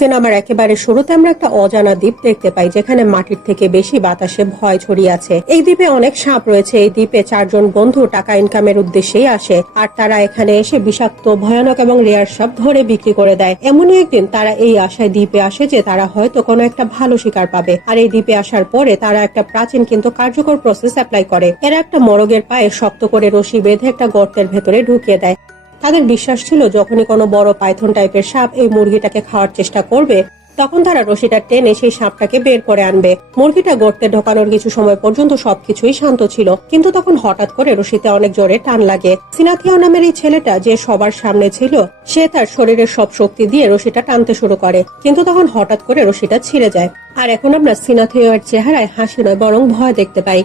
সিনেমার একেবারে শুরুতে আমরা একটা অজানা দ্বীপ দেখতে পাই, যেখানে মাটির থেকে বেশি বাতাসে ভয় ছড়িয়ে আছে। এই দ্বীপে অনেক সাপ রয়েছে। এই দ্বীপে 4 জন বন্ধু টাকা ইনকামের উদ্দেশ্যেই আসে, আর তারা এখানে এসে বিষাক্ত, ভয়ানক এবং রেয়ার সাপ ধরে বিক্রি করে দেয়। এমনই একদিন তারা এই আশায় দ্বীপে আসে যে তারা হয়তো কোনো একটা ভালো শিকার পাবে। আর এই দ্বীপে আসার পরে তারা একটা প্রাচীন কিন্তু কার্যকর প্রসেস অ্যাপ্লাই করে। এরা একটা মোরগের পায়ে শক্ত করে রশি বেঁধে একটা গর্তের ভেতরে ঢুকিয়ে দেয়। তাদের বিশ্বাস ছিল যখনই কোনো বড় পাইথন টাইপের সাপ এই মুরগিটাকে খাওয়ার চেষ্টা করবে, তখন তারা রশিটা টেনে সেই সাপটাকে বের করে আনবে। মুরগিটা গর্তে ঢোকানোর কিছু সময় পর্যন্ত সবকিছুই শান্ত ছিল, কিন্তু তখন হঠাৎ করে রশিতে অনেক জোরে টান লাগে। সিনাথিয়া নামের এই ছেলেটা, যে সবার সামনে ছিল, সে তার শরীরের সব শক্তি দিয়ে রশিটা টানতে শুরু করে, কিন্তু তখন হঠাৎ করে রশিটা ছিঁড়ে যায়। আর এখন আমরা সিনাথিয়ার চেহারায় হাসি নয় বরং ভয় দেখতে পাই।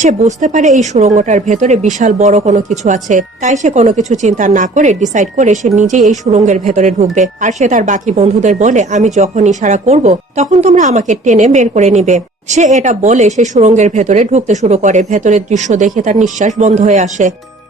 সে বুঝতে পারে এই সুড়ঙ্গটার ভেতরে বিশাল বড় কোনো কিছু আছে, তাই সে কোনো কিছু চিন্তা না করে ডিসাইড করে সে নিজেই এই সুড়ঙ্গের ভেতরে ঢুকবে। আর সে তার বাকি বন্ধুদের বলে, আমি যখন ইশারা করব তখন তোমরা আমাকে টেনে বের করে নিবে। সে এটা বলে সে সুড়ঙ্গের ভেতরে ঢুকতে শুরু করে। ভেতরের দৃশ্য দেখে তার নিঃশ্বাস বন্ধ হয়ে আসে,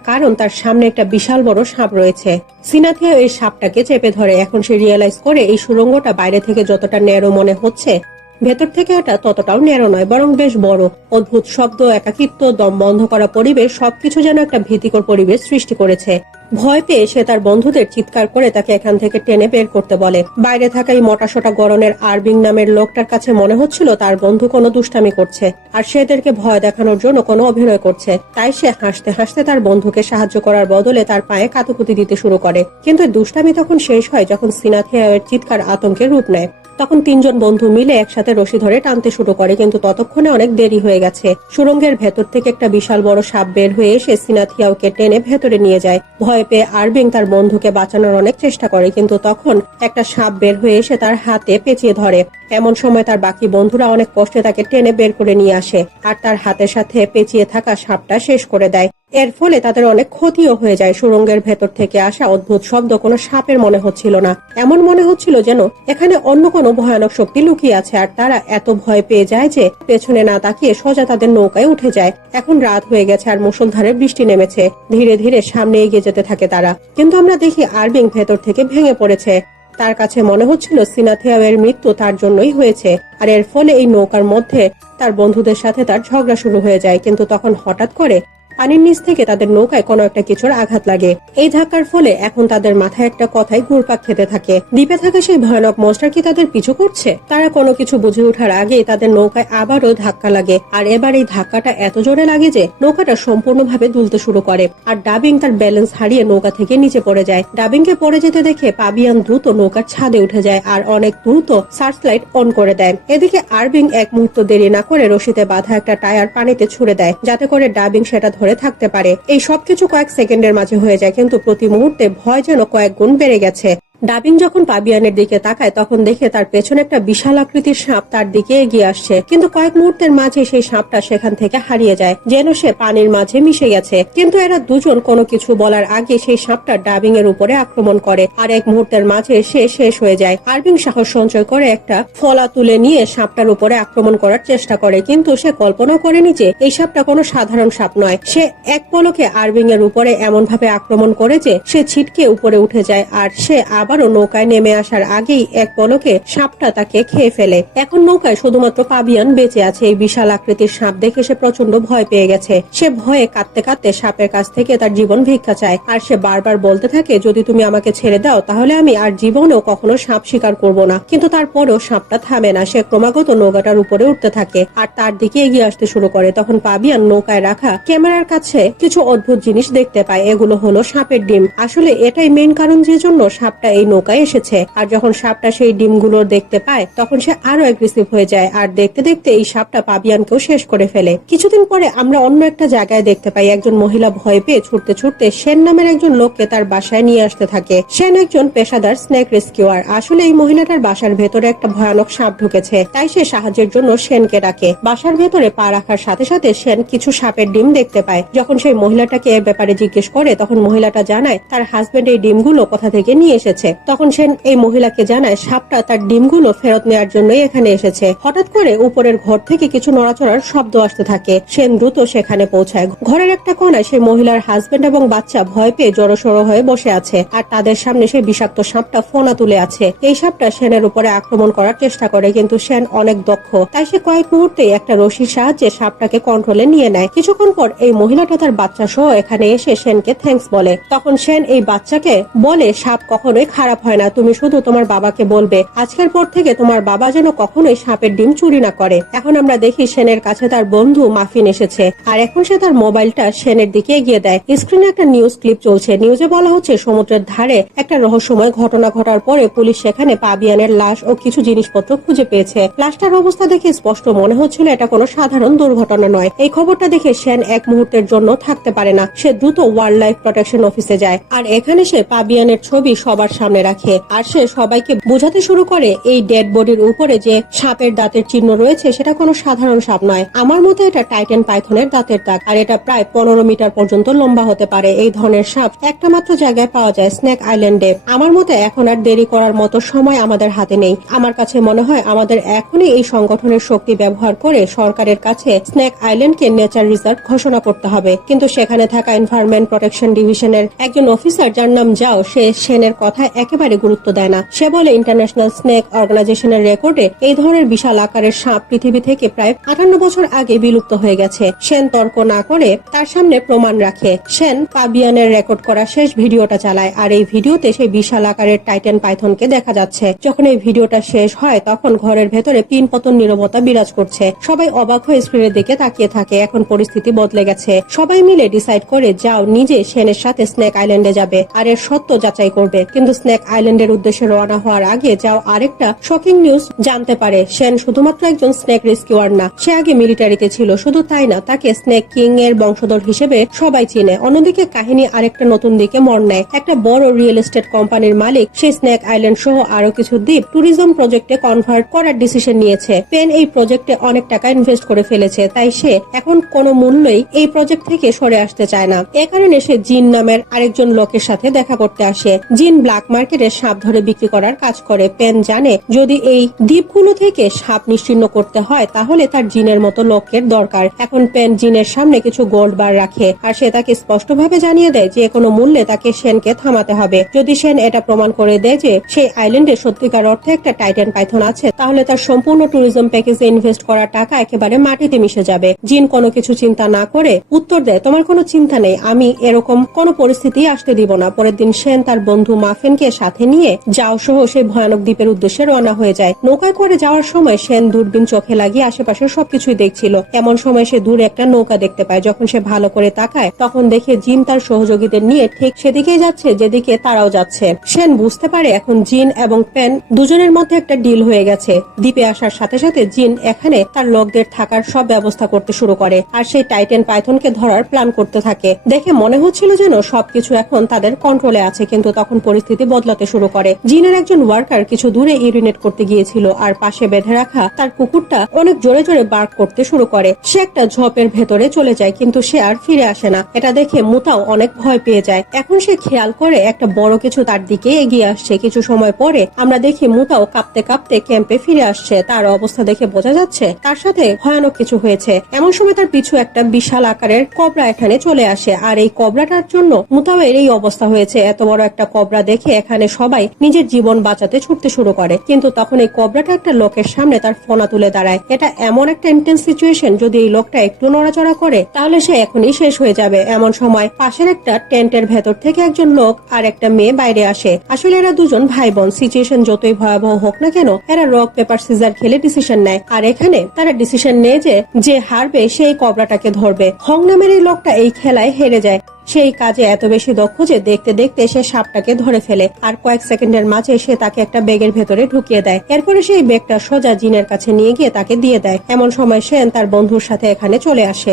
কারণ তার সামনে একটা বিশাল বড় সাপ রয়েছে। সিনাথিয়া এই সাপটাকে চেপে ধরে। এখন সে রিয়েলাইজ করে এই সুড়ঙ্গটা বাইরে থেকে যতটা ন্যারো মনে হচ্ছে, ভেতর থেকে এটা ততটাও ন্যারো নয়, বরং বেশ বড়। অদ্ভুত শব্দ, একাকিত্ব, দম বন্ধ করা পরিবেশ, সবকিছু যেন একটা ভীতিকর পরিবেশ সৃষ্টি করেছে। ভয় পেয়ে সে তার বন্ধুদের চিৎকার করে তাকে এখান থেকে টেনে বের করতে বলে। বাইরে থাকা এই মোটাসোটা গরনের আরবিং নামের লোকটার কাছে মনে হচ্ছিল তার বন্ধু কোনো দুষ্টামি করছে, আর সে এদেরকে ভয় দেখানোর জন্য কোনো অভিনয় করছে। তাই সে হাসতে হাসতে তার বন্ধুকে সাহায্য করার বদলে তার পায়ে কাতুকুতি দিতে শুরু করে। কিন্তু দুষ্টামি তখন শেষ হয় যখন সিনাথিয়া এর চিৎকার আতঙ্কের রূপ নেয়। তখন 3 জন বন্ধু মিলে একসাথে রশি ধরে টানতে শুরু করে, কিন্তু ততক্ষণে অনেক দেরি হয়ে গেছে। সুড়ঙ্গের ভেতর থেকে একটা বিশাল বড় সাপ বের হয়ে এসে সিনাথিয়াওকে টেনে ভেতরে নিয়ে যায়। ভয় পেয়ে আরবিং তার বন্ধুকে বাঁচানোর অনেক চেষ্টা করে, কিন্তু তখন একটা সাপ বের হয়ে এসে তার হাতে পেঁচিয়ে ধরে। এমন সময় তার বাকি বন্ধুরা অনেক কষ্টে তাকে টেনে বের করে নিয়ে আসে, আর তার হাতের সাথে পেঁচিয়ে থাকা সাপটা শেষ করে দেয়। এর ফলে তাদের অনেক ক্ষতিও হয়ে যায়। সুড়ঙ্গের ভেতর থেকে আসা অদ্ভুত শব্দ কোনো সাপের মনে হচ্ছিল না, এমন মনে হচ্ছিল যেন এখানে অন্য কোনো ভয়ানক শক্তি লুকিয়ে আছে। আর তারা এত ভয় পেয়ে যায় যে পেছনে না তাকিয়ে সোজা তাদের নৌকায় উঠে যায়। এখন রাত হয়ে গেছে আর মুষলধারে বৃষ্টি নেমেছে। ধীরে ধীরে সামনে এগিয়ে যেতে থাকে তারা, কিন্তু আমরা দেখি আরবিং ভেতর থেকে ভেঙে পড়েছে। তার কাছে মনে হচ্ছিল সিনাথিয়া এর মৃত্যু তার জন্যই হয়েছে, আর এর ফলে এই নৌকার মধ্যে তার বন্ধুদের সাথে তার ঝগড়া শুরু হয়ে যায়। কিন্তু তখন হঠাৎ করে পানির নিচ থেকে তাদের নৌকায় কোনো একটা কিছুর আঘাত লাগে। এই ধাক্কার ফলে এখন তাদের মাথায় একটা কথাই ঘুরপাক খেতে থাকে, দ্বীপে থাকা সেই ভয়ানক মনস্টার কি তাদের পিছু করছে? তারা কোনো কিছু বুঝে ওঠার আগেই তাদের নৌকায় আবারও ধাক্কা লাগে, আর এবার এই ধাক্কাটা এত জোরে লাগে যে নৌকাটা সম্পূর্ণভাবে দুলতে শুরু করে। আর ডাবিং তার ব্যালেন্স হারিয়ে নৌকা থেকে নিচে পড়ে যায়। ডাবিং কে পড়ে যেতে দেখে পাবিয়ান দ্রুত নৌকার ছাদে উঠে যায় আর অনেক দ্রুত সার্চ লাইট অন করে দেয়। এদিকে আরবিং এক মুহূর্ত দেরি না করে রশিতে বাঁধা একটা টায়ার পানিতে ছুড়ে দেয়, যাতে করে ডাবিং সেটা ধরে থাকতে পারে। এই সবকিছু কয়েক সেকেন্ডের মাঝে হয়ে যায়, কিন্তু প্রতি মুহূর্তে ভয় যেন কয়েক গুণ বেড়ে গেছে। ডাবিং যখন পাবিয়ানের দিকে তাকায় তখন দেখে তার পেছনে একটা বিশাল আকৃতির সাপ তার দিকে এগিয়ে আসছে, কিন্তু কয়েক মুহূর্তের মাঝে সেই সাপটা সেখান থেকে হারিয়ে যায়, যেন সে পানির মাঝে মিশে গেছে। কিন্তু এরা দুজন কোনো কিছু বলার আগে সেই সাপটা ডাবিং এর উপরে আক্রমণ করে, আর এক মুহূর্তের মাঝে সে শেষ হয়ে যায়। আরবিং সাহস সঞ্চয় করে একটা ফলা তুলে নিয়ে সাপটার উপরে আক্রমণ করার চেষ্টা করে, কিন্তু সে কল্পনা করেনি যে এই সাপটা কোনো সাধারণ সাপ নয়। সে এক পলকে আরবিং এর উপরে এমন ভাবে আক্রমণ করে যে সে ছিটকে উপরে উঠে যায়, আর সে আবারও নৌকায় নেমে আসার আগেই এক পলকে সাপটা তাকে খেয়ে ফেলে। এখন নৌকায় শুধুমাত্র পাবিয়ান বেঁচে আছে। এই বিশাল আকৃতির সাপ দেখে সে প্রচন্ড ভয় পেয়ে গেছে। সে ভয়ে কাঁদতে কাঁদতে সাপের কাছ থেকে তার জীবন ভিক্ষা চায়, আর সে বারবার বলতে থাকে, যদি তুমি আমাকে ছেড়ে দাও তাহলে আমি আর জীবনেও কখনো সাপ শিকার করব না। কিন্তু তারপরেও সাপটা থামে না। সে ক্রমাগত নৌকাটার উপরে উঠতে থাকে আর তার দিকে এগিয়ে আসতে শুরু করে। তখন পাবিয়ান নৌকায় রাখা ক্যামেরার কাছে কিছু অদ্ভুত জিনিস দেখতে পায়। এগুলো হলো সাপের ডিম। আসলে এটাই মেইন কারণ যে জন্য সাপটা এই নৌকায় এসেছে। আর যখন সাপটা সেই ডিমগুলো দেখতে পায় তখন সে আরো অ্যাগ্রেসিভ হয়ে যায়, আর দেখতে দেখতে এই সাপটা পাবিয়ানকেও শেষ করে ফেলে। কিছুদিন পরে আমরা অন্য একটা জায়গায় দেখতে পাই একজন মহিলা ভয় পেয়ে ছুটতে ছুটতে সেন নামের একজন লোককে তার বাসায় নিয়ে আসতে থাকে। সেন একজন পেশাদার স্নেক রেস্কিউয়ার। আসলে এই মহিলাটার বাসার ভেতরে একটা ভয়ানক সাপ ঢুকেছে, তাই সে সাহায্যের জন্য সেনকে ডাকে। বাসার ভেতরে পা রাখার সাথে সাথে সেন কিছু সাপের ডিম দেখতে পায়। যখন সেই মহিলাটাকে এর ব্যাপারে জিজ্ঞেস করে তখন মহিলাটা জানায় তার হাজবেন্ড এই ডিমগুলো কোথা থেকে নিয়ে এসেছে। এসেছে। তখন সেন এই মহিলাকে জানায় সাপটা তার ডিমগুলো ফেরত নেওয়ার জন্যই এখানে এসেছে। হঠাৎ করে উপরের ঘর থেকে কিছু নড়াচড়ার শব্দ আসতে থাকে। সেন দ্রুত সেখানে পৌঁছায়। ঘরের একটা কোণায় সেই মহিলার হাজবেন্ড এবং বাচ্চা ভয় পেয়ে জড়সড় হয়ে বসে আছে, আর তাদের সামনে সেই বিষাক্ত সাপটা ফোনা তুলে আছে। এই সাপটা সেনের উপরে আক্রমণ করার চেষ্টা করে, কিন্তু সেন অনেক দক্ষ, তাই সে কয়েক মুহূর্তেই একটা রশির সাহায্যে সাপটাকে কন্ট্রোলে নিয়ে নেয়। কিছুক্ষণ পর এই মহিলাটা তার বাচ্চা সহ এখানে এসে সেনকে থ্যাঙ্কস বলে। তখন সেন এই বাচ্চাকে বলে সাপ কখনোই খারাপ হয় না, তুমি শুধু তোমার বাবাকে বলবে আজকের পর থেকে তোমার বাবা যেন কখনোই সাপের ডিম চুরি না করে। এখন আমরা দেখি সেনের কাছে তার বন্ধু মাফিন এসেছে, আর এখন সে তার মোবাইলটা সেনের দিকে এগিয়ে দেয়। স্ক্রিনে একটা নিউজ ক্লিপ চলছে। নিউজে বলা হচ্ছে সমুদ্রের ধারে একটা রহস্যময় ঘটনা ঘটার পরে পুলিশ সেখানে পাবিয়ানের লাশ ও কিছু জিনিসপত্র খুঁজে পেয়েছে। লাশটার অবস্থা দেখে স্পষ্ট মনে হচ্ছিল এটা কোনো সাধারণ দুর্ঘটনা নয়। এই খবরটা দেখে সেন এক মুহূর্তের জন্য থাকতে পারে না। সে দ্রুত ওয়াইল্ড লাইফ প্রোটেকশন অফিসে যায়, আর এখানে সে পাবিয়ানের ছবি সবার সামনে রাখে, আর সে সবাইকে বোঝাতে শুরু করে এই ডেড বডির উপরে যে সাপের দাঁতের চিহ্ন রয়েছে সেটা কোনো সাধারণ সাপ নয়। আমার মতে এটা টাইটান পাইথনের দাঁতের দাগ, আর এটা প্রায় 15 মিটার পর্যন্ত লম্বা হতে পারে। এই ধরনের সাপ একটা মাত্র জায়গায় পাওয়া যায়, স্নেক আইল্যান্ডে। আমার মতে এখন আর দেরি করার মতো সময় আমাদের হাতে নেই। আমার কাছে মনে হয় আমাদের এখনই এই সংগঠনের শক্তি ব্যবহার করে সরকারের কাছে স্নেক আইল্যান্ডকে নেচার রিজার্ভ ঘোষণা করতে হবে। কিন্তু সেখানে থাকা এনভায়রনমেন্ট প্রোটেকশন ডিভিশনের একজন অফিসার যার নাম যাও, সে সেনের কথায় একেবারে গুরুত্ব দেয় না। সে বলে ইন্টারন্যাশনাল স্নেক অর্গানাইজেশনের রেকর্ডে এই ধরনের বিশাল আকারের সাপ পৃথিবী থেকে প্রায় 58 বছর আগে বিলুপ্ত হয়ে গেছে। সেন তর্ক না করে তার সামনে প্রমাণ রাখে। সেন পাবিয়ানের রেকর্ড করা শেষ ভিডিওটা চালায়, আর এই ভিডিওতে সেই বিশাল আকারের টাইটান পাইথনকে দেখা যাচ্ছে। যখন এই ভিডিওটা শেষ হয় তখন ঘরের ভেতরে পিনপতন নীরবতা বিরাজ করছে। সবাই অবাক হয়ে স্ক্রিনের দিকে তাকিয়ে থাকে। এখন পরিস্থিতি বদলে গেছে। সবাই মিলে ডিসাইড করে যাও নিজে সেনের সাথে স্নেক আইল্যান্ডে যাবে আর এর সত্য যাচাই করবে। কিন্তু স্নেক আইল্যান্ডের উদ্দেশ্যে রওনা হওয়ার আগে যাও আরেকটা শকিং নিউজ জানতে পারে। সেন শুধুমাত্র একজন স্নেক রেস্কিউয়ার না, সে আগে মিলিটারিতে ছিল। শুধু তাই না, তাকে স্নেক কিং এর বংশধর হিসেবে সবাই চিনে। অন্যদিকে কাহিনী আরেকটা নতুন দিকে মন নেয়। একটা বড় রিয়েল এস্টেট কোম্পানির মালিক সেই স্নেক আইল্যান্ড সহ আরো কিছু দ্বীপ ট্যুরিজম প্রজেক্টে কনভার্ট করার ডিসিশন নিয়েছে। পেন এই প্রজেক্টে অনেক টাকা ইনভেস্ট করে ফেলেছে, তাই সে এখন কোনো মূল্যেই এই প্রজেক্ট থেকে সরে আসতে চায় না। এ কারণে সে জিন নামের আরেকজন লোকের সাথে দেখা করতে আসে। জিন ব্ল্যাক মার্কেটে সাপ ধরে বিক্রি করার কাজ করে। পেন জানে যদি এই দ্বীপগুলো থেকে সাপ নিশ্চিহ্ন করতে হয় তাহলে তার জিনের মতো লোকের দরকার। এখন পেন জিনের সামনে কিছু গোল্ড বার রাখে, আর সে তাকে স্পষ্টভাবে জানিয়ে দেয় যে কোনো মূল্যে তাকে সেনকে থামাতে হবে। যদি সেন এটা প্রমাণ করে দেয় যে সেই আইল্যান্ডে সত্যিকার অর্থে একটা টাইটান পাইথন আছে, তাহলে তার সম্পূর্ণ ট্যুরিজম প্যাকেজে ইনভেস্ট করা টাকা একেবারে মাটিতে মিশে যাবে। জিন কোনো কিছু চিন্তা না করে উত্তর দেয়, তোমার কোনো চিন্তা নেই, আমি এরকম কোনো পরিস্থিতি আসতে দিব না। পরের দিন সেন তার বন্ধু মাফিনকে সাথে নিয়ে যাও সহ সেই ভয়ানক দ্বীপের উদ্দেশ্যে রওনা হয়ে যায়। নৌকায় করে যাওয়ার সময় সেন দূরবীন চোখে লাগিয়ে আশেপাশে সবকিছুই দেখছিল। এমন সময় সে দূরে একটা নৌকা দেখতে পায়। যখন সে ভালো করে তাকায় তখন দেখে জিন তার সহযোগীদের নিয়ে ঠিক সেদিকেই যাচ্ছে যেদিকে তারাও যাচ্ছে। সেন বুঝতে পারে এখন জিন এবং পেন দুজনের মধ্যে একটা ডিল হয়ে গেছে। দ্বীপে আসার সাথে সাথে জিন এখানে তার লোকদের থাকার সব ব্যবস্থা করতে শুরু করে, আর সেই টাইটান পাইথনকে ধরার প্ল্যান করতে থাকে। দেখে মনে হচ্ছিল যেন সবকিছু এখন তাদের কন্ট্রোলে আছে, কিন্তু তখন পরিস্থিতি বদলাতে শুরু করে। জিনের একজন ওয়ার্কার কিছু দূরে ইউরিনেট করতে গিয়েছিল, আর পাশে বেঁধে রাখা তার কুকুরটা অনেক জোরে জোরে বার্ক করতে শুরু করে। সে একটা ঝোপের ভেতরে চলে যায়, কিন্তু সে আর ফিরে আসে না। এটা দেখে মুতাও অনেক ভয় পেয়ে যায়। এখন সে খেয়াল করে একটা বড় কিছু তার দিকে এগিয়ে আসছে। কিছু সময় পরে আমরা দেখি মুতাও কাঁপতে কাঁপতে ক্যাম্পে ফিরে আসছে। তার অবস্থা দেখে বোঝা যাচ্ছে তার সাথে ভয়ানক কিছু হয়েছে। এমন সময় তার পিছু একটা বিশাল আকারের কবরা এখানে চলে আসে, আর এই কবরাটার জন্য মুতাওয়ের এই অবস্থা হয়েছে। এত বড় একটা কবরা দেখে এখানে সবাই নিজের জীবন বাঁচাতে ছুটতে শুরু করে, কিন্তু তখন এই কবরাটা একটা লোকের সামনে তার ফোনা তুলে দাঁড়ায়। এটা এমন একটা ইন্টেন্স সিচুয়েশন, যদি এই লোকটা একটু নড়াচড়া করে তাহলে সে এখনই শেষ হয়ে যাবে। এমন সময় পাশের একটা টেন্টের ভেতর থেকে একজন লোক আর একটা মেয়ে বাইরে আসে। আসলে এরা দুজন ভাই বোন। সিচুয়েশন যতই ভয়াবহ হোক না কেন, এরা রক পেপার সিজার খেলে ডিসিশন নেয়, আর এখানে তারা ডিসিশন নেয় যে হারবে সেই কবরাটাকে ধরবে। হং নামের এই লোকটা এই খেলায় হেরে যায়। সেই কাজে এত বেশি দক্ষ যে দেখতে দেখতে সে সাপটাকে ধরে ফেলে, আর কয়েক সেকেন্ডের মাঝে সে তাকে একটা ব্যাগের ভেতরে ঢুকিয়ে দেয়। এরপরে সেই ব্যাগটা সোজা জিনের কাছে নিয়ে গিয়ে তাকে দিয়ে দেয়। এমন সময় সেন তার বন্ধুর সাথে এখানে চলে আসে,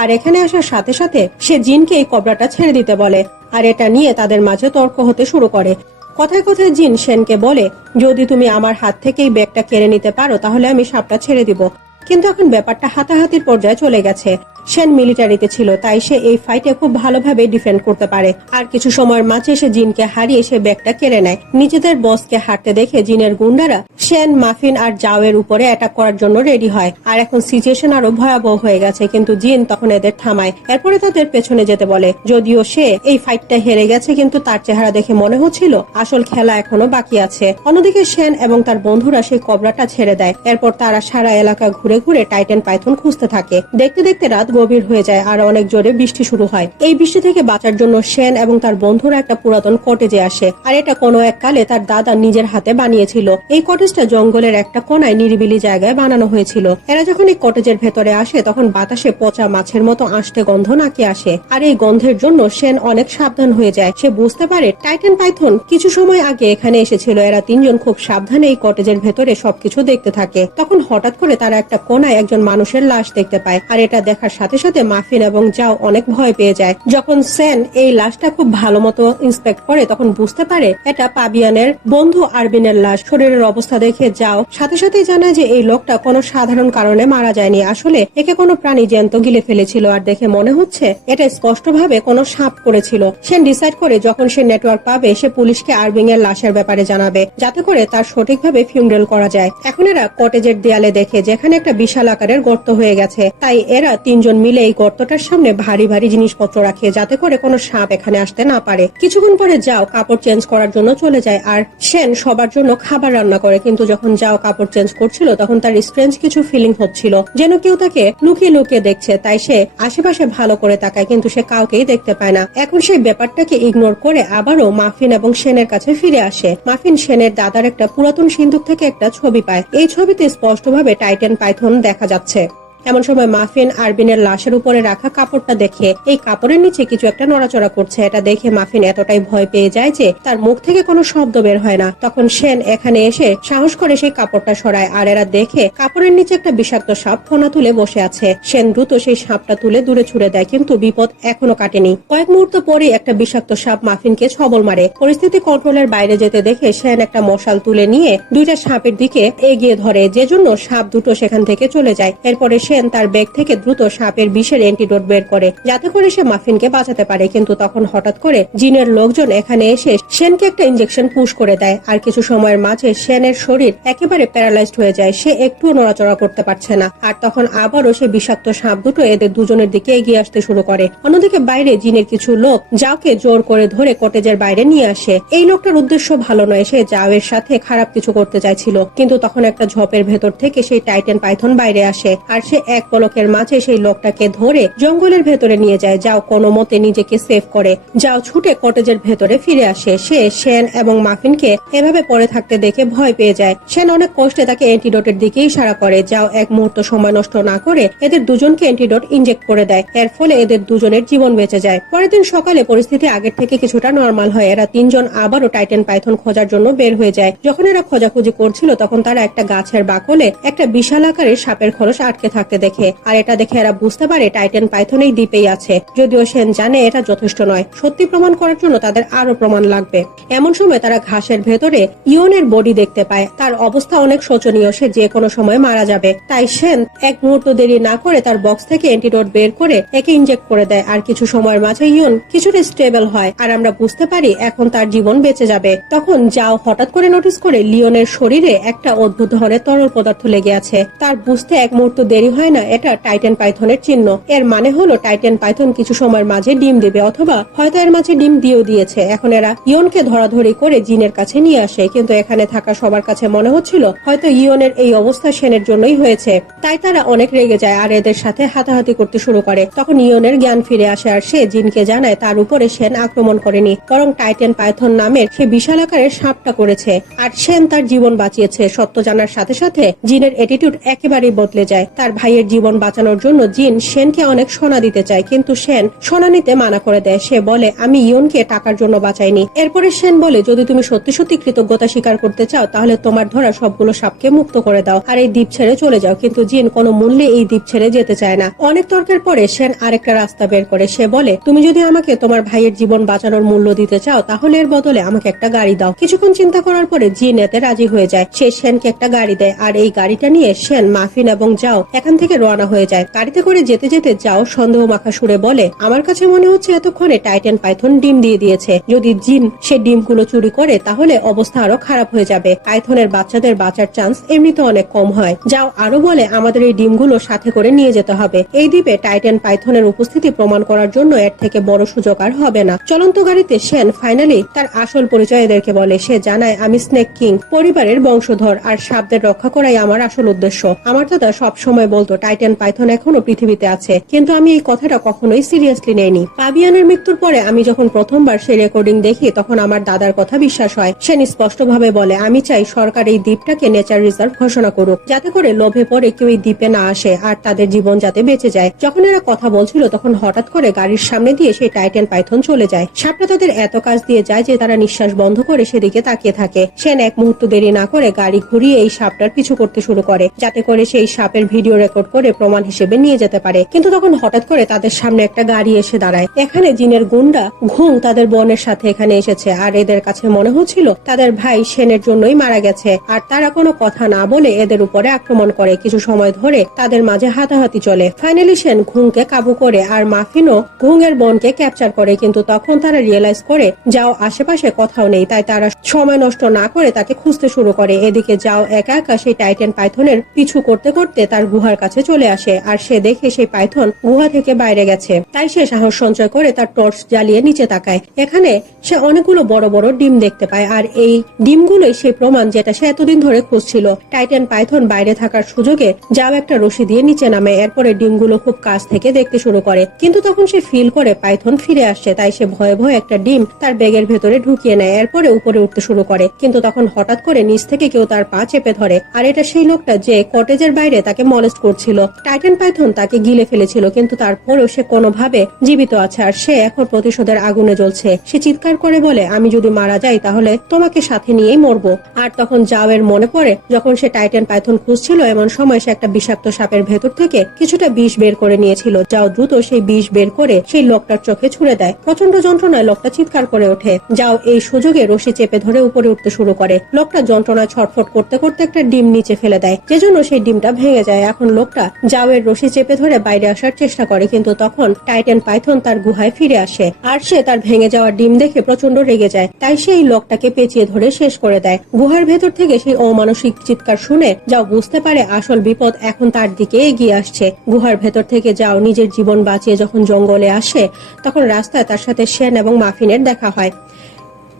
আর এখানে আসার সাথে সাথে সে জিনকে এই কবরাটা ছেড়ে দিতে বলে, আর এটা নিয়ে তাদের মাঝে তর্ক হতে শুরু করে। কথায় কথায় জিন সেনকে বলে, যদি তুমি আমার হাত থেকে এই ব্যাগটা কেড়ে নিতে পারো তাহলে আমি সাপটা ছেড়ে দিব। কিন্তু এখন ব্যাপারটা হাতাহাতির পর্যায়ে চলে গেছে। সেন মিলিটারিতে ছিল, তাই সে এই ফাইটে খুব ভালোভাবে ডিফেন্ড করতে পারে। আর কিছু সময়ের মাঝে সে জিনকে হারিয়ে সে ব্যাগটা কেড়ে নেয়। নিজেদের বসকে হারতে দেখে জিনের গুন্ডারা সেন, মাফিন আর জাওয়ের উপরে অ্যাটাক করার জন্য রেডি হয়। আর এখন সিচুয়েশন আরো ভয়াবহ হয়ে গেছে, কিন্তু জিন তখন এদের থামায়। এরপরে তাদের পেছনে যেতে বলে। যদিও সে এই ফাইটটা হেরে গেছে, কিন্তু তার চেহারা দেখে মনে হচ্ছিল আসল খেলা এখনো বাকি আছে। অন্যদিকে সেন এবং তার বন্ধুরা সেই কবরাটা ছেড়ে দেয়। এরপর তারা সারা এলাকা ঘুরে ঘুরে টাইটান পাইথন খুঁজতে থাকে। দেখতে দেখতে রাত গভীর হয়ে যায় আর অনেক জোরে বৃষ্টি শুরু হয়। এই বৃষ্টি থেকে বাঁচার জন্য সেন এবং তার বন্ধুরা একটা পুরাতন কটেজে আসে। আর এটা কোনো এক কালে তার দাদা নিজের হাতে বানিয়েছিল। এই কটেজটা জঙ্গলের একটা কোনায় নিরিবিলি জায়গায় বানানো হয়েছিল। এরা যখন এই কটেজের ভেতরে আসে তখন বাতাসে পচা মাছের মতো আষ্টে গন্ধ নাকি আসে। আর এই গন্ধের জন্য সেন অনেক সাবধান হয়ে যায়। সে বুঝতে পারে টাইটান পাইথন কিছু সময় আগে এখানে এসেছিল। এরা তিনজন খুব সাবধানে এই কটেজের ভেতরে সবকিছু দেখতে থাকে। তখন হঠাৎ করে তারা একটা কোনায় একজন মানুষের লাশ দেখতে পায়। আর এটা দেখার সাথে সাথে মাফিন এবং জাও অনেক ভয় পেয়ে যায়। যখন সেন এই লাশটা খুব ভালো মতো ইন্সপেক্ট করে তখন বুঝতে পারে এটা পাবিয়ানের বন্ধু আরবিনের লাশ। শরীরের অবস্থা দেখে যাও সাথে সাথে জানায় যে এই লোকটা কোনো সাধারণ কারণে মারা যায়নি, আসলে একে কোনো প্রাণী জ্যান্ত গিলে ফেলেছিল। আর দেখে মনে হচ্ছে এটা স্পষ্টভাবে কোনো সাপ করেছিল। সেন ডিসাইড করে যখন সে নেটওয়ার্ক পাবে সে পুলিশকে আরবিং এর লাশের ব্যাপারে জানাবে, যাতে করে তার সঠিকভাবে ফিউনারেল করা যায়। এখন এরা কটেজের দেয়ালে দেখে যেখানে একটা বিশাল আকারের গর্ত হয়ে গেছে, তাই এরা তিনজন মিলে এই গর্তটার সামনে ভারী ভারী জিনিসপত্র রাখে যাতে করে কোনো সাপ এখানে আসতে না পারে। কিছুক্ষণ পরে যাও কাপড় চেঞ্জ করার জন্য চলে যায় আর সেন সবার জন্য খাবার রান্না করে। কিন্তু যখন যাও কাপড় চেঞ্জ করছিল তখন তার স্ট্রেঞ্জ কিছু ফিলিং হচ্ছিল, যেন কেউ তাকে লুকিয়ে লুকিয়ে দেখছে। তাই সে আশেপাশে ভালো করে তাকায়, কিন্তু সে কাউকেই দেখতে পায় না। এখন সেই ব্যাপারটাকে ইগনোর করে আবারও মাফিন এবং সেনের কাছে ফিরে আসে। মাফিন সেনের দাদার একটা পুরাতন সিন্দুক থেকে একটা ছবি পায়। এই ছবিতে স্পষ্টভাবে টাইটান পাইথন দেখা যাচ্ছে। এমন সময় মাফিন আরবিনের লাশের উপরে রাখা কাপড়টা দেখে এই কাপড়ের নিচে কিছু একটা নড়াচড়া করছে। এটা দেখে মাফিন এতটাই ভয় পেয়ে যায় যে তার মুখ থেকে কোনো শব্দ বের হয় না। তখন সেন এখানে এসে সাহস করে সেই কাপড়টা সরায় আর এরা দেখে কাপড়ের নিচে একটা বিষাক্ত সাপ ফোনা তুলে বসে আছে। সেন দ্রুত সেই সাপটা তুলে দূরে ছুড়ে দেয়, কিন্তু বিপদ এখনো কাটেনি। কয়েক মুহূর্ত পরে একটা বিষাক্ত সাপ মাফিনকে ছবল মারে। পরিস্থিতি কন্ট্রোলের বাইরে যেতে দেখে সেন একটা মশাল তুলে নিয়ে দুইটা সাপের দিকে এগিয়ে ধরে, যে জন্য সাপ দুটো সেখান থেকে চলে যায়। এরপরে সেন তার ব্যাগ থেকে দ্রুত সাপের বিষের অ্যান্টিডোট বের করে যাতে করে সে মাফিনকে বাঁচাতে পারে। কিন্তু তখন হঠাৎ করে জিনের লোকজন এখানে এসে সেনকে একটা ইনজেকশন পুশ করে দেয়। আর কিছু সময়ের মাঝে সেনের শরীর একেবারে প্যারালাইজড হয়ে যায়। সে একটুও নড়াচড়া করতে পারছে না। আর তখন আবারও সে বিষাক্ত সাপ দুটো এদের দুজনের দিকে এগিয়ে আসতে শুরু করে। অন্যদিকে বাইরে জিনের কিছু লোক যাওকে জোর করে ধরে কটেজের বাইরে নিয়ে আসে। এই লোকটার উদ্দেশ্য ভালো নয়, সে যাওয়ের সাথে খারাপ কিছু করতে চাইছিল। কিন্তু তখন একটা ঝোপের ভেতর থেকে সেই টাইটান পাইথন বাইরে আসে আর সে এক পলকের মাঝে সেই লোকটাকে ধরে জঙ্গলের ভেতরে নিয়ে যায়। যাও কোনো মতে নিজেকে সেভ করে যাও ছুটে কটেজের ভেতরে ফিরে আসে। সে সেন এবং মাফিনকে এভাবে পড়ে থাকতে দেখে ভয় পেয়ে যায়। সেন অনেক কষ্টে তাকে অ্যান্টিডোটের দিকে ইশারা করে। যাও এক মুহূর্ত সময় নষ্ট না করে এদের দুজনকে অ্যান্টিডোট ইনজেক্ট করে দেয়। এর ফলে এদের দুজনের জীবন বেঁচে যায়। পরের দিন সকালে পরিস্থিতি আগের থেকে কিছুটা নরমাল হয়। এরা তিনজন আবারও টাইটান পাইথন খোঁজার জন্য বের হয়ে যায়। যখন এরা খোঁজাখুঁজি করছিল তখন তারা একটা গাছের বাকলে একটা বিশাল আকারের সাপের খোলস আটকে থাকতে দেখে। আর এটা দেখে এরা বুঝতে পারে টাইটান পাইথন এই দ্বীপেই আছে। যদিও সেন জানে এটা যথেষ্ট নয়, সত্যি প্রমাণ করার জন্য তাদের আরো প্রমাণ লাগবে। এমন সময় তারা ঘাসের ভেতরে ইয়নের বডি দেখতে পায়। তার অবস্থা অনেক শোচনীয়, সে যে কোনো সময় মারা যাবে। তাই সেন এক মুহূর্ত দেরি না করে তার বক্স থেকে অ্যান্টিডোট বের করে একে ইনজেক্ট করে দেয়। আর কিছু সময়ের মাঝে ইয়ন কিছুটা স্টেবল হয় আর আমরা বুঝতে পারি এখন তার জীবন বেঁচে যাবে। তখন যাও হঠাৎ করে নোটিস করে লিওনের শরীরে একটা অদ্ভুত ধরনের তরল পদার্থ লেগে আছে। তার বুঝতে এক মুহূর্ত দেরি হয় না এটা টাইটান পাইথনের চিহ্ন। এর মানে হলো টাইটান পাইথন কিছু সময়ের মাঝে ডিম দেবে, অথবা হয়তো এর মাঝে ডিম দিয়েও দিয়েছে। এখন এরা ইয়নকে ধরাধরি করে জিনের কাছে নিয়ে আসে, কিন্তু এখানে থাকা সবার কাছে মনে হচ্ছিল হয়তো ইয়নের এই অবস্থা সেনের জন্যই হয়েছে। তাই তারা অনেক রেগে যায় আর এদের সাথে হাতাহাতি করতে শুরু করে। তখন ইয়নের জ্ঞান ফিরে আসে আর সে জিনকে জানায় তার উপরে সেন আক্রমণ করেনি, বরং টাইটান পাইথন নামের সে বিশাল আকারের সাপটা করেছে। আর সেন তার জীবন বাঁচিয়েছে। সত্য জানার সাথে সাথে জিনের অ্যাটিটিউড একেবারেই বদলে যায়। তার ভাইয়ের জীবন বাঁচানোর জন্য জিন সেনকে অনেক সোনা দিতে চায়, কিন্তু সেন সোনা নিতে মানা করে দেয়। সে বলে আমি ইয়নকে টাকার জন্য বাঁচাইনি। এরপরে সেন বলে যদি তুমি সত্যি সত্যি কৃতজ্ঞতা স্বীকার করতে চাও তাহলে তোমার ধরা সবগুলো সাপকে মুক্ত করে দাও আর এই দ্বীপ ছেড়ে চলে যাও। কিন্তু জিন কোনো মূল্যে এই দ্বীপ ছেড়ে যেতে চায় না। অনেক তর্কের পরে সেন আরেকটা রাস্তা বের করে। সে বলে তুমি যদি আমাকে তোমার ভাইয়ের জীবন বাঁচানোর মূল্য দিতে চাও তাহলে এর বদলে আমাকে একটা গাড়ি দাও। কিছুক্ষণ চিন্তা করার পরে জিন এতে রাজি হয়ে যায়। সে সেনকে একটা গাড়ি দেয় আর এই গাড়িটা নিয়ে সেন, মাফিন এবং যাও এখান থেকে রওনা হয়ে যায়। গাড়িতে করে যেতে যেতে যাও সন্দেহ মাখা সুরে বলে, আমার কাছে মনে হচ্ছে এতক্ষণে টাইটান পাইথন ডিম দিয়ে দিয়েছে। যদি জিন সে ডিমগুলো চুরি করে তাহলে অবস্থা আরো খারাপ হয়ে যাবে। পাইথনের বাচ্চাদের বাঁচার চান্স এমনিতে অনেক কম হয়। যাও আরো বলে, আমাদের এই ডিমগুলো সাথে করে নিয়ে যেতে হবে। এই দ্বীপে টাইটান পাইথনের উপস্থিতি প্রমাণ করার জন্য এর থেকে বড় সুযোগ আর হবে না। চলন্ত গাড়িতে শেন ফাইনালি তার আসল পরিচয় এদেরকে বলে। সে জানায়, আমি স্নেক কিং পরিবারের বংশধর, আর সাপদের রক্ষা করাই আমার আসল উদ্দেশ্য। আমার দাদা সব সময় বলতো টাইটান পাইথন এখনো পৃথিবীতে আছে, কিন্তু আমি এই কথাটা কখনোই সিরিয়াসলি নেইনি। পাবিয়ানের মৃত্যুর পরে আমি যখন প্রথমবার সেই রেকর্ডিং দেখি তখন আমার দাদার কথা বিশ্বাস হয়। সেন স্পষ্টভাবে বলে, আমি চাই সরকার এই দ্বীপটাকে নেচার রিজার্ভ ঘোষণা করুক, যাতে করে লোভে পড়ে কেউ এই দ্বীপে না আসে আর তাদের জীবন যাতে বেঁচে যায়। যখন এরা কথা বলছিল তখন হঠাৎ করে গাড়ির সামনে দিয়ে সেই টাইটান পাইথন চলে যায়। সাপটা তাদের এত কাছ দিয়ে যায় যে তারা নিঃশ্বাস বন্ধ করে সেদিকে তাকিয়ে থাকে। সেন এক মুহূর্ত দেরি না করে গাড়ি ঘুরিয়ে এই সাপটার পিছু করতে শুরু করে, যাতে করে সেই সাপের ভিডিও রেকর্ড করে প্রমাণ হিসেবে নিয়ে যেতে পারে। কিন্তু তখন হঠাৎ করে তাদের সামনে একটা গাড়ি এসে দাঁড়ায়। এখানে জিনের গুন্ডা ঘুং তাদের বোনের সাথে এখানে এসেছে, আর এদের কাছে মনে হচ্ছিল তাদের ভাই সেনের জন্যই মারা গেছে। আর তারা কোনো কথা না বলে এদের উপরে আক্রমণ করে। কিছু সময় ধরে তাদের মাঝে হাতাহাতি চলে। ফাইনালি সেন ঘুংকে কাবু করে আর মাফিনও ঘুং এর বোনকে ক্যাপচার করে। কিন্তু তখন তারা রিয়েলাইজ করে যাও আশেপাশে কোথাও নেই, তাই তারা সময় নষ্ট না করে তাকে খুঁজতে শুরু করে। এদিকে যাও একা একা সেই টাইটান পাইথনের পিছু করতে করতে তার গুহার কাছে চলে আসে, আর সে দেখে সেই পাইথন গুহা থেকে বাইরে গেছে। তাই সে সাহস সঞ্চয় করে তার টর্চ জ্বালিয়ে নিচে তাকায়। এখানে সে অনেকগুলো বড় বড় ডিম দেখতে পায়, আর এই ডিমগুলোই সেই প্রমাণ যেটা সে এতদিন ধরে খুঁজছিল। টাইটান পাইথন বাইরে থাকার সুযোগে যাও একটা রশি দিয়ে নিচে নামে। এরপরে ডিমগুলো খুব কাছ থেকে দেখতে শুরু করে, কিন্তু তখন সে ফিল করে পাইথন ফিরে আসছে। তাই সে ভয়ে ভয়ে একটা ডিম তার ব্যাগের ভেতরে ঢুকিয়ে নেয়। এরপরে উপরে উঠতে শুরু করে, কিন্তু তখন হঠাৎ করে নিচ থেকে কেউ তার পা চেপে ধরে। আর এটা সেই লোকটা যে কটেজের বাইরে তাকে মলেস্ট করছিল। টাইটান পাইথন তাকে গিলে ফেলেছিল, কিন্তু তারপরেও সে কোনোভাবে জীবিত আছে, আর সে এখন প্রতিশোধের আগুনে জ্বলছে। সে চিৎকার করে বলে, আমি যদি মারা যাই তাহলে তোমাকে সাথে নিয়েই মরবো। আর তখন যাওয়ের মনে পড়ে যখন সে টাইটান পাইথন খুঁজছিল এমন সময় সে একটা বিষাক্ত সাপের ভেতর থেকে কিছুটা বিষ বের করে নিয়েছিল। যাও দ্রুত সেই বিষ বের করে সেই লোকটার চোখে ছুড়ে দেয়। প্রচন্ড যন্ত্রণায় লোকটা চিৎকার করে ওঠে। যাও এই সুযোগে রশি চেপে ধরে উপরে উঠতে শুরু করে। লোকটা যন্ত্রণায় ছটফট করতে করতে একটা ডিম নিচে ফেলে দেয়, যেজন্য সেই ডিমটা ভেঙে যায়। এখন লোকটা যাওয়ের রশি চেপে ধরে বাইরে আসার চেষ্টা করে, কিন্তু তখন টাইটান পাইথন তার গুহায় ফিরে আসে, আর সে তার ভেঙে যাওয়া ডিম দেখে প্রচন্ড রেগে যায়। তাই সেই লোকটাকে পেঁচিয়ে ধরে শেষ করে দেয়। গুহার ভেতর থেকে সেই অমানসিক চিৎকার শুনে যাও বুঝতে পারে আসল বিপদ এখন তার দিকে এগিয়ে আসছে। গুহার ভেতর থেকে যাও নিজের জীবন বাঁচিয়ে যখন জঙ্গলে আসে তখন রাস্তায় তার সাথে সেন এবং মাফিনের দেখা হয়।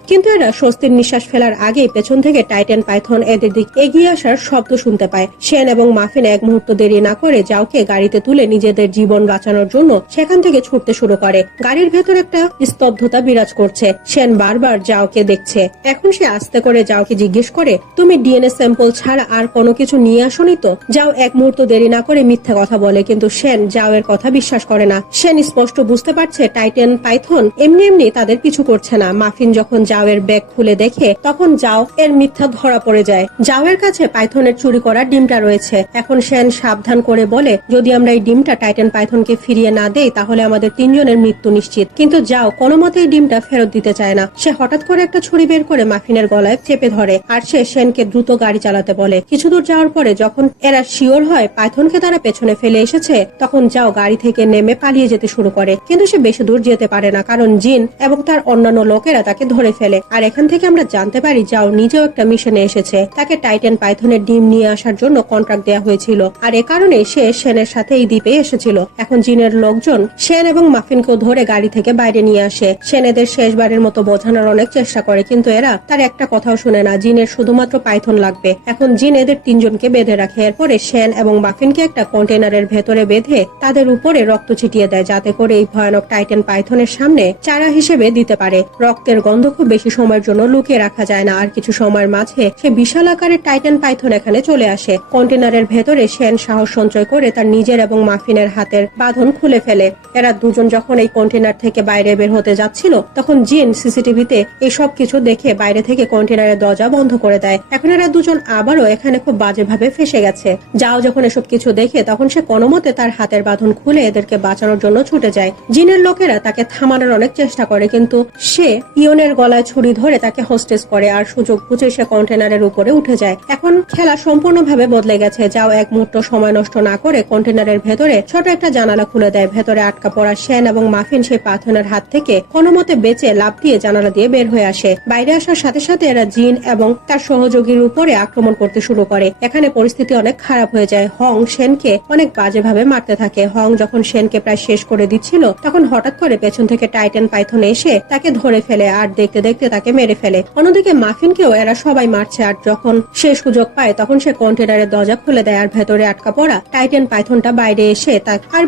কিন্তু এরা স্বস্তির নিঃশ্বাস ফেলার আগেই পেছন থেকে টাইটান পাইথন এদের দিকে এগিয়ে আসার শব্দ শুনতে পায়। সেন এবং মাফিন এক মুহূর্ত দেরি না করে যাওকে গাড়িতে তুলে নিজেদের জীবন বাঁচানোর জন্য সেখান থেকে ছুটতে শুরু করে। গাড়ির ভেতর একটা স্তব্ধতা বিরাজ করছে। সেন বারবার যাওকে দেখছে। এখন সে আস্তে করে যাওকে জিজ্ঞেস করে, তুমি ডিএনএ স্যাম্পল ছাড়া আর কোনো কিছু নিয়ে আসোনি তো? যাও এক মুহূর্ত দেরি না করে মিথ্যা কথা বলে, কিন্তু সেন যাওয়ের কথা বিশ্বাস করে না। সেন স্পষ্ট বুঝতে পারছে টাইটান পাইথন এমনি এমনি তাদের পিছু করছে না। মাফিন যখন যাওয়ের ব্যাগ খুলে দেখে তখন যাও এর মিথ্যা ধরা পড়ে যায়। যাওয়ের কাছে পাইথনের চুরি করা ডিমটা রয়েছে। এখন সেন সাবধান করে বলে, যদি আমরা এই ডিমটা টাইটান পাইথনকে ফিরিয়ে না দেই তাহলে আমাদের তিনজনের মৃত্যু নিশ্চিত। কিন্তু যাও কোনো মতে এই ডিমটা ফেরত দিতে চায় না। সে হঠাৎ করে একটা ছুরি বের করে মাফিনের গলায় চেপে ধরে, আর সে সেনকে দ্রুত গাড়ি চালাতে বলে। কিছু দূর যাওয়ার পরে যখন এরা শিওর হয় পাইথনকে তারা পেছনে ফেলে এসেছে তখন যাও গাড়ি থেকে নেমে পালিয়ে যেতে শুরু করে। কিন্তু সে বেশি দূর যেতে পারে না, কারণ জিন এবং তার অন্যান্য লোকেরা তাকে ধরে ফেলে। আর এখান থেকে আমরা জানতে পারি যাও নিজেও একটা মিশনে এসেছে। তাকে টাইটান পাইথনের ডিম নিয়ে আসার জন্য কন্ট্রাক্ট দেওয়া হয়েছিল, আর এ কারণে সে সেনের সাথে এই দ্বীপে এসেছিল। এখন জিনের লোকজন সেন এবং মাফিনকেও ধরে গাড়ি থেকে বাইরে নিয়ে আসে। সেন এদের শেষবারের মতো বোঝানোর অনেক চেষ্টা করে, কিন্তু এরা তার একটা কথাও শুনে না। জিনের শুধুমাত্র পাইথন লাগবে। এখন জিন এদের তিনজনকে বেঁধে রাখে। এরপরে সেন এবং মাফিনকে একটা কন্টেনারের ভেতরে বেঁধে তাদের উপরে রক্ত ছিটিয়ে দেয়, যাতে করে এই ভয়ানক টাইটান পাইথনের সামনে চারা হিসেবে দিতে পারে। রক্তের গন্ধ খুব বেশি সময়ের জন্য লুকিয়ে রাখা যায় না, আর কিছু সময়ের মাঝে সে বিশাল আকারের টাইটান পাইথন এখানে চলে আসে। কন্টেনারের ভেতরে সেন সাহস সঞ্চয় করে তার নিজের এবং মাফিনের হাতের বাঁধন খুলে ফেলে। এরা দুজন যখন এই কন্টেনার থেকে বাইরে বের হতে যাচ্ছিল তখন জিন সিসিটিভিতে এই সব কিছু দেখে বাইরে থেকে কন্টেনারের দরজা বন্ধ করে দেয়। এখন এরা দুজন আবারও এখানে খুব বাজেভাবে ফেসে গেছে। যাও যখন এসব কিছু দেখে তখন সে কোনোমতে তার হাতের বাঁধন খুলে এদেরকে বাঁচানোর জন্য ছুটে যায়। জিনের লোকেরা তাকে থামানোর অনেক চেষ্টা করে, কিন্তু সে ইয়নের গলায় ছুরি ধরে তাকে হোস্টেস করে আর সুযোগ বুঝে সে কন্টেনারের উপরে উঠে যায়। এখন খেলা সম্পূর্ণভাবে বদলে গেছে। যাও এক মুহূর্ত সময় নষ্ট না করে কন্টেনারের ভেতরে ছোট একটা জানালা খুলে দেয়। ভেতরে আটকা পড়া সেন এবং মাফিন সেই পাথনের হাত থেকে কোনো মতে বেঁচে লাফ দিয়ে জানালা দিয়ে বের হয়ে আসে। বাইরে আসার সাথে সাথে এরা জিন এবং তার সহযোগীর উপরে আক্রমণ করতে শুরু করে। এখানে পরিস্থিতি অনেক খারাপ হয়ে যায়। হং সেনকে অনেক বাজেভাবে মারতে থাকে। হং যখন সেনকে প্রায় শেষ করে দিচ্ছিল তখন হঠাৎ করে পেছন থেকে টাইটান পাইথন এসে তাকে ধরে ফেলে আর দেখতে দেখতে তাকে মেরে ফেলে। অন্যদিকে মাফিনকেও এরা সবাই মারছে আর যখন সে সুযোগ পায় তখন সে কন্টেনারের দরজা খুলে দেয় আর ভেতরে আটকা পড়া টাইটান পাইথনটা বাইরে এসে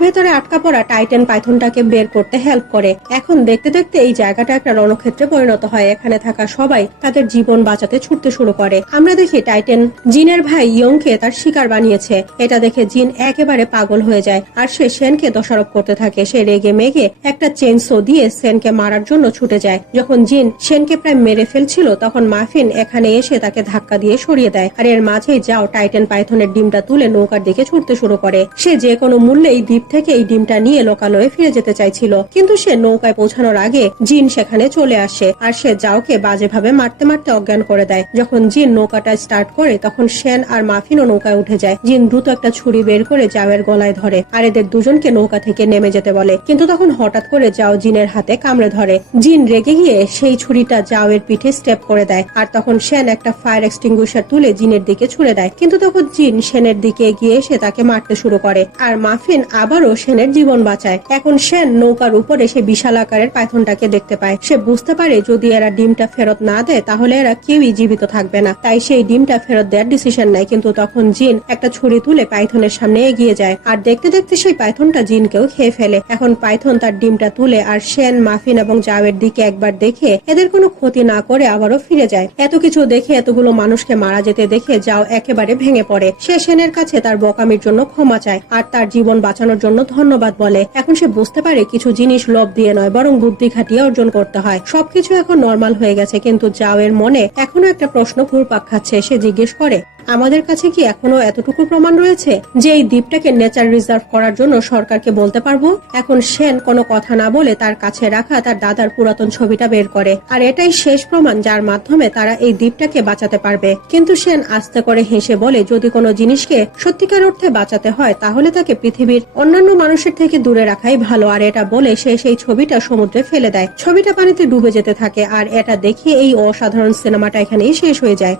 ভেতরে আটকা পড়া টাইটান পাইথনটাকে বের করতে হেল্প করে। এখন দেখতে দেখতে এই জায়গাটা একটা রণক্ষেত্রে পরিণত হয়। এখানে থাকা সবাই তাদের জীবন বাঁচাতে ছুটতে শুরু করে। আমরা দেখি টাইটান জিনের ভাই ইয়ংকে তার শিকার বানিয়েছে। এটা দেখে জিন একেবারে পাগল হয়ে যায় আর সে সেনকে দোষারোপ করতে থাকে। সে রেগে মেগে একটা চেনসো দিয়ে সেনকে মারার জন্য ছুটে যায়। যখন জিন সেনকে প্রায় মেরে ফেলছিল তখন মাফিন এখানে এসে তাকে ধাক্কা দিয়ে সরিয়ে দেয় আর এর মাঝেই যাও টাইটান পাইথনের ডিমটা তুলে নৌকার দিকে ছুটতে শুরু করে। সে যে কোনো মূল্যে এই দ্বীপ থেকে এই ডিমটা নিয়ে লোকালয়ে ফিরে যেতে চাইছিল, কিন্তু সে নৌকায় পৌঁছানোর আগে জিন সেখানে চলে আসে আর সে যাওকে বাজেভাবে মারতে মারতে অজ্ঞান করে দেয়। যখন জিন নৌকাটা স্টার্ট করে তখন সেন আর মাফিনও নৌকায় উঠে যায়। জিন দ্রুত একটা ছুরি বের করে যাওয়ের গলায় ধরে আর এদের দুজনকে নৌকা থেকে নেমে যেতে বলে, কিন্তু তখন হঠাৎ করে যাও জিনের হাতে কামড়ে ধরে। জিন রেগে গিয়ে সেই ছুরিটা যাওয়ের পিঠে স্টেপ করে দেয় আর তখন সেন একটা ফায়ার এক্সটিংগুইশার তুলে জিনের দিকে ছুড়ে দেয়, কিন্তু তখন জিন সেনের দিকে এগিয়ে এসে তাকে মারতে শুরু করে আর মাফিন আবারও সেনের জীবন বাঁচায়। এখন সেন নৌকার উপরে সে বিশাল আকারের পাইথনটাকে দেখতে পায়। সে বুঝতে পারে যদি এরা ডিমটা ফেরত না দেয় তাহলে এরা কেউই জীবিত থাকবে না, তাই সেই ডিমটা ফেরত দেওয়ার ডিসিশন নেয়। কিন্তু তখন জিন একটা ছুরি তুলে পাইথনের সামনে এগিয়ে যায় আর দেখতে দেখতে সেই পাইথনটা জিনকেও খেয়ে ফেলে। এখন পাইথন তার ডিমটা তুলে আর সেন মাফিন এবং জাওয়ের দিকে একবার দেখে এদের কোনো ক্ষতি না করে আবারও ফিরে যায়। এত কিছু দেখে এতগুলো মানুষকে মারা যেতে দেখে যাও একেবারে ভেঙে পড়ে। সে সেনের কাছে তার বকামির জন্য ক্ষমা চায় আর তার জীবন বাঁচানোর জন্য ধন্যবাদ বলে। এখন সে বুঝতে পারে কিছু জিনিস লোভ দিয়ে নয় বরং বুদ্ধি খাটিয়ে অর্জন করতে হয়। সবকিছু এখন নরমাল হয়ে গেছে, কিন্তু যাওয়ের মনে এখনো একটা প্রশ্ন ঘুরপাক খাচ্ছে। সে জিজ্ঞেস করে, আমাদের কাছে কি এখনো এতটুকু প্রমাণ রয়েছে যে এই দ্বীপটাকে নেচার রিজার্ভ করার জন্য সরকারকে বলতে পারবো? এখন সেন কোনো কথা না বলে তার কাছে রাখা তার দাদার পুরাতন ছবিটা বের করে আর এটাই শেষ প্রমাণ যার মাধ্যমে তারা এই দ্বীপটাকে বাঁচাতে পারবে। কিন্তু সেন আস্তে করে হেসে বলে, যদি কোনো জিনিসকে সত্যিকার অর্থে বাঁচাতে হয় তাহলে তাকে পৃথিবীর অন্যান্য মানুষের থেকে দূরে রাখাই ভালো। আর এটা বলে সে সেই ছবিটা সমুদ্রে ফেলে দেয়। ছবিটা পানিতে ডুবে যেতে থাকে আর এটা দেখে এই অসাধারণ সিনেমাটা এখানেই শেষ হয়ে যায়।